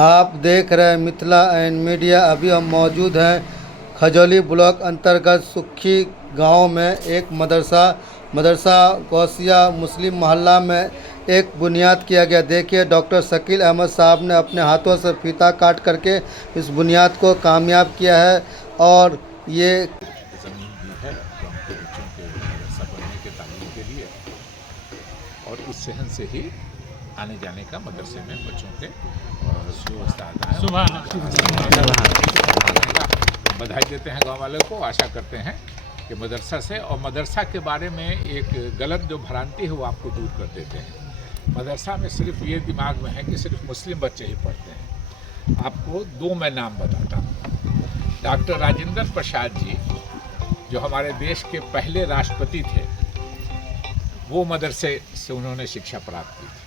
आप देख रहे हैं मिथिला एंड मीडिया। अभी हम मौजूद हैं खजौली ब्लॉक अंतर्गत सुखी गांव में। एक मदरसा गौसिया मुस्लिम मोहल्ला में एक बुनियाद किया गया। देखिए डॉक्टर शकील अहमद साहब ने अपने हाथों से फीता काट करके इस बुनियाद को कामयाब किया है। और ये ज़मीन दी है तो हमको बच्चों के मदरसा पढ़ने के तालीम के लिए, और उस सहन से ही आने जाने का मदरसे में बच्चों के जो उस्ताद हैं बधाई देते हैं गांव वालों को। आशा करते हैं कि मदरसा से और मदरसा के बारे में एक गलत जो भ्रांति है वो आपको दूर कर देते हैं। मदरसा में सिर्फ ये दिमाग में है कि सिर्फ मुस्लिम बच्चे ही पढ़ते हैं। आपको दो मैं नाम बताता हूँ। डॉक्टर राजेंद्र प्रसाद जी जो हमारे देश के पहले राष्ट्रपति थे, वो मदरसे से उन्होंने शिक्षा प्राप्त की थी।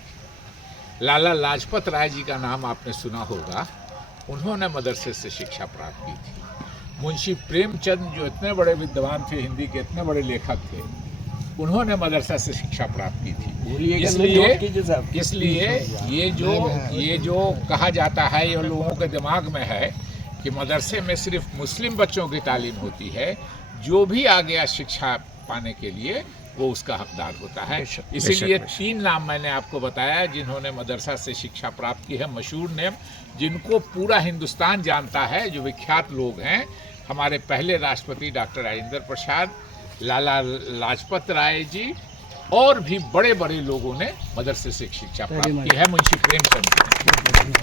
लाला लाजपत राय जी का नाम आपने सुना होगा, उन्होंने मदरसे से शिक्षा प्राप्त की थी। मुंशी प्रेमचंद जो इतने बड़े विद्वान थे, हिंदी के इतने बड़े लेखक थे, उन्होंने मदरसा से शिक्षा प्राप्त की थी। इसलिए ये जो कहा जाता है, ये लोगों के दिमाग में है कि मदरसे में सिर्फ मुस्लिम बच्चों की तालीम होती है। जो भी आ गया शिक्षा पाने के लिए वो उसका हकदार होता है। इसीलिए तीन नाम मैंने आपको बताया जिन्होंने मदरसा से शिक्षा प्राप्त की है, मशहूर नेम, जिनको पूरा हिंदुस्तान जानता है, जो विख्यात लोग हैं। हमारे पहले राष्ट्रपति डॉक्टर राजेंद्र प्रसाद, लाला लाजपत राय जी, और भी बड़े बड़े लोगों ने मदरसे से शिक्षा प्राप्त की है, मुंशी प्रेमचंद जी।